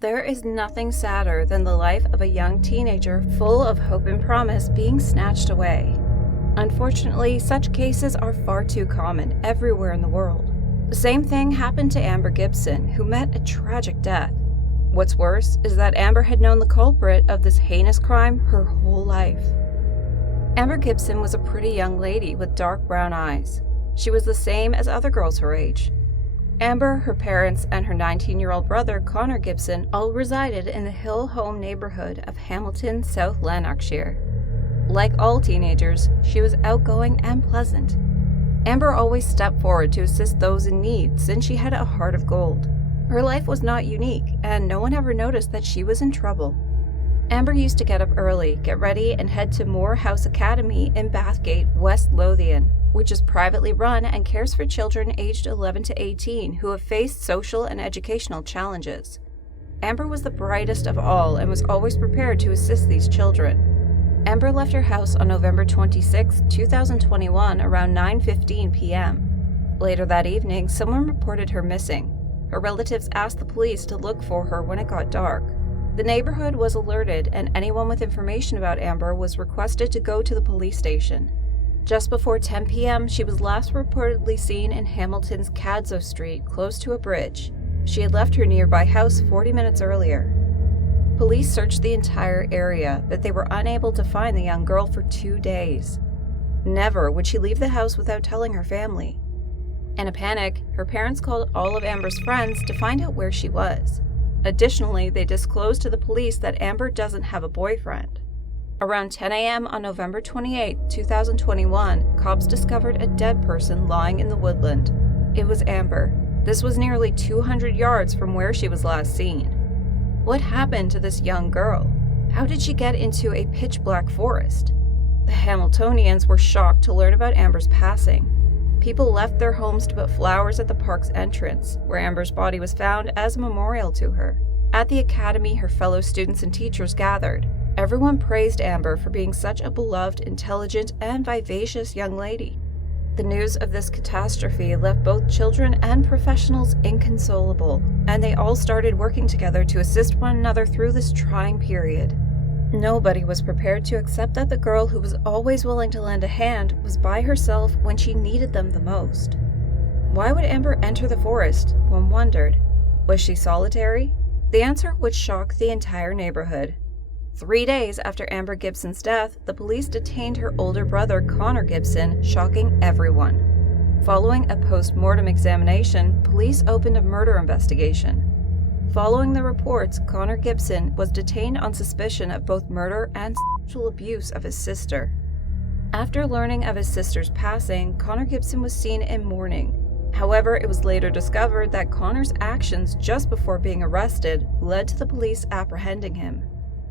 There is nothing sadder than the life of a young teenager full of hope and promise being snatched away. Unfortunately, such cases are far too common everywhere in the world. The same thing happened to Amber Gibson, who met a tragic death. What's worse is that Amber had known the culprit of this heinous crime her whole life. Amber Gibson was a pretty young lady with dark brown eyes. She was the same as other girls her age. Amber, her parents, and her 19-year-old brother, Connor Gibson, all resided in the Hill Home neighborhood of Hamilton, South Lanarkshire. Like all teenagers, she was outgoing and pleasant. Amber always stepped forward to assist those in need since she had a heart of gold. Her life was not unique, and no one ever noticed that she was in trouble. Amber used to get up early, get ready, and head to Moore House Academy in Bathgate, West Lothian, which is privately run and cares for children aged 11 to 18 who have faced social and educational challenges. Amber was the brightest of all and was always prepared to assist these children. Amber left her house on November 26, 2021 around 9:15 p.m. Later that evening, someone reported her missing. Her relatives asked the police to look for her when it got dark. The neighborhood was alerted, and anyone with information about Amber was requested to go to the police station. Just before 10 p.m., she was last reportedly seen in Hamilton's Cadzo Street, close to a bridge. She had left her nearby house 40 minutes earlier. Police searched the entire area, but they were unable to find the young girl for 2 days. Never would she leave the house without telling her family. In a panic, her parents called all of Amber's friends to find out where she was. Additionally, they disclosed to the police that Amber doesn't have a boyfriend. Around 10 a.m. on November 28, 2021, cops discovered a dead person lying in the woodland. It was Amber. This was nearly 200 yards from where she was last seen. What happened to this young girl? How did she get into a pitch-black forest? The Hamiltonians were shocked to learn about Amber's passing. People left their homes to put flowers at the park's entrance, where Amber's body was found as a memorial to her. At the academy, her fellow students and teachers gathered. Everyone praised Amber for being such a beloved, intelligent, and vivacious young lady. The news of this catastrophe left both children and professionals inconsolable, and they all started working together to assist one another through this trying period. Nobody was prepared to accept that the girl who was always willing to lend a hand was by herself when she needed them the most. Why would Amber enter the forest? One wondered. Was she solitary? The answer would shock the entire neighborhood. 3 days after Amber Gibson's death, the police detained her older brother Connor Gibson, shocking everyone. Following a post-mortem examination, police opened a murder investigation. Following the reports, Connor Gibson was detained on suspicion of both murder and sexual abuse of his sister. After learning of his sister's passing, Connor Gibson was seen in mourning. However, it was later discovered that Connor's actions just before being arrested led to the police apprehending him.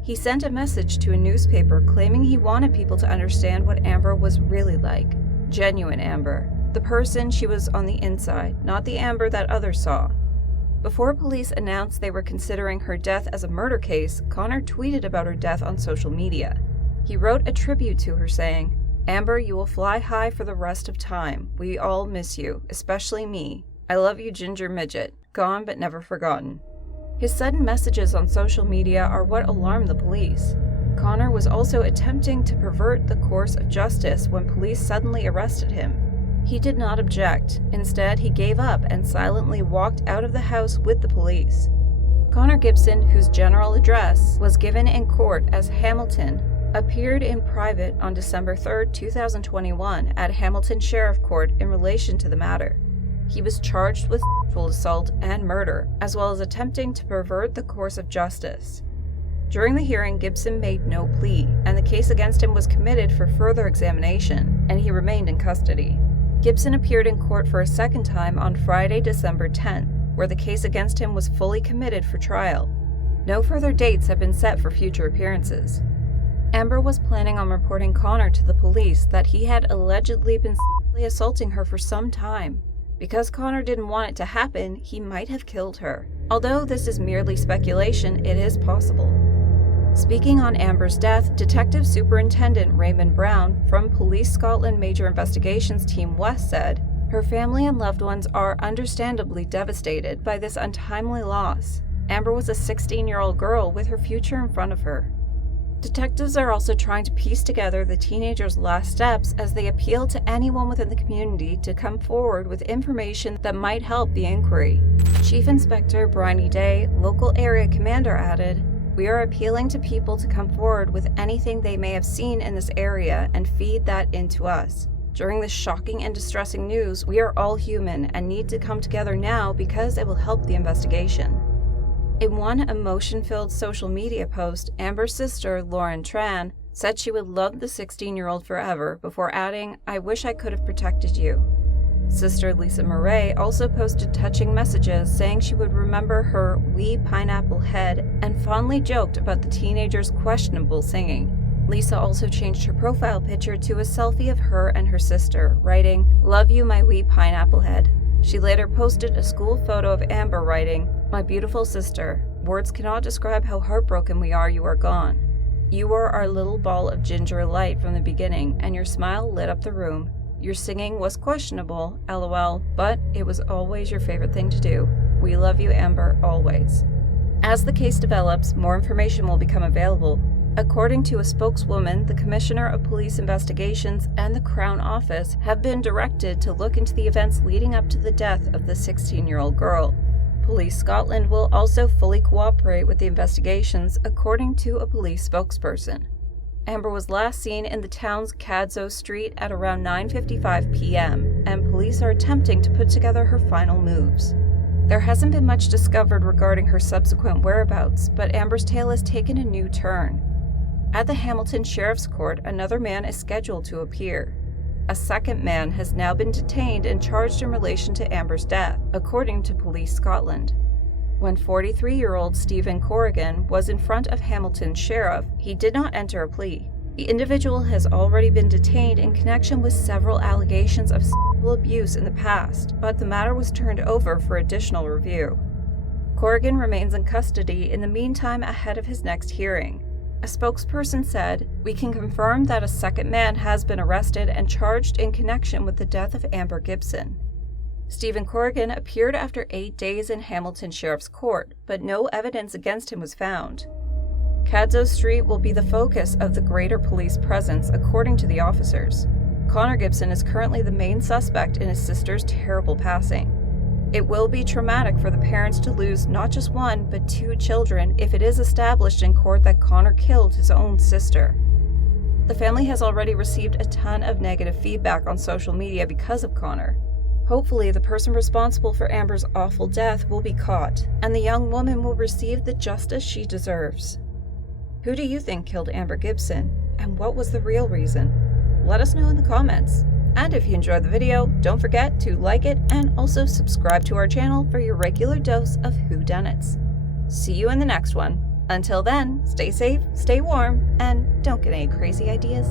He sent a message to a newspaper claiming he wanted people to understand what Amber was really like. Genuine Amber. The person she was on the inside, not the Amber that others saw. Before police announced they were considering her death as a murder case, Connor tweeted about her death on social media. He wrote a tribute to her saying, "Amber, you will fly high for the rest of time. We all miss you, especially me. I love you, Ginger Midget. Gone but never forgotten." His sudden messages on social media are what alarmed the police. Connor was also attempting to pervert the course of justice when police suddenly arrested him. He did not object. Instead, he gave up and silently walked out of the house with the police. Connor Gibson, whose general address was given in court as Hamilton, appeared in private on December 3, 2021 at Hamilton Sheriff Court in relation to the matter. He was charged with sexual assault and murder, as well as attempting to pervert the course of justice. During the hearing, Gibson made no plea, and the case against him was committed for further examination, and he remained in custody. Gibson appeared in court for a second time on Friday, December 10th, where the case against him was fully committed for trial. No further dates have been set for future appearances. Amber was planning on reporting Connor to the police that he had allegedly been sexually assaulting her for some time. Because Connor didn't want it to happen, he might have killed her. Although this is merely speculation, it is possible. Speaking on Amber's death, Detective Superintendent Raymond Brown from Police Scotland Major Investigations Team West said, "Her family and loved ones are understandably devastated by this untimely loss. Amber was a 16-year-old girl with her future in front of her. Detectives are also trying to piece together the teenager's last steps as they appeal to anyone within the community to come forward with information that might help the inquiry. Chief Inspector Bryony Day, local area commander, added, "We are appealing to people to come forward with anything they may have seen in this area and feed that into us. During this shocking and distressing news, we are all human and need to come together now because it will help the investigation." In one emotion-filled social media post, Amber's sister, Lauren Tran, said she would love the 16-year-old forever before adding, "I wish I could have protected you." Sister Lisa Murray also posted touching messages saying she would remember her wee pineapple head and fondly joked about the teenager's questionable singing. Lisa also changed her profile picture to a selfie of her and her sister, writing, "Love you, my wee pineapple head." She later posted a school photo of Amber writing, "My beautiful sister, words cannot describe how heartbroken we are you are gone. You were our little ball of ginger light from the beginning, and your smile lit up the room. Your singing was questionable, lol, but it was always your favorite thing to do. We love you, Amber, always." As the case develops, more information will become available. According to a spokeswoman, the Commissioner of Police Investigations and the Crown Office have been directed to look into the events leading up to the death of the 16-year-old girl. Police Scotland will also fully cooperate with the investigations, according to a police spokesperson. Amber was last seen in the town's Cadzo Street at around 9:55 p.m., and police are attempting to put together her final moves. There hasn't been much discovered regarding her subsequent whereabouts, but Amber's tale has taken a new turn. At the Hamilton Sheriff's Court, another man is scheduled to appear. A second man has now been detained and charged in relation to Amber's death, according to Police Scotland. When 43-year-old Stephen Corrigan was in front of Hamilton's sheriff, he did not enter a plea. The individual has already been detained in connection with several allegations of sexual abuse in the past, but the matter was turned over for additional review. Corrigan remains in custody in the meantime ahead of his next hearing. A spokesperson said, "We can confirm that a second man has been arrested and charged in connection with the death of Amber Gibson." Stephen Corrigan appeared after 8 days in Hamilton Sheriff's Court, but no evidence against him was found. Cadzo Street will be the focus of the greater police presence, according to the officers. Connor Gibson is currently the main suspect in his sister's terrible passing. It will be traumatic for the parents to lose not just one, but 2 children if it is established in court that Connor killed his own sister. The family has already received a ton of negative feedback on social media because of Connor. Hopefully, the person responsible for Amber's awful death will be caught, and the young woman will receive the justice she deserves. Who do you think killed Amber Gibson, and what was the real reason? Let us know in the comments. And if you enjoyed the video, don't forget to like it and also subscribe to our channel for your regular dose of whodunits. See you in the next one. Until then, stay safe, stay warm, and don't get any crazy ideas.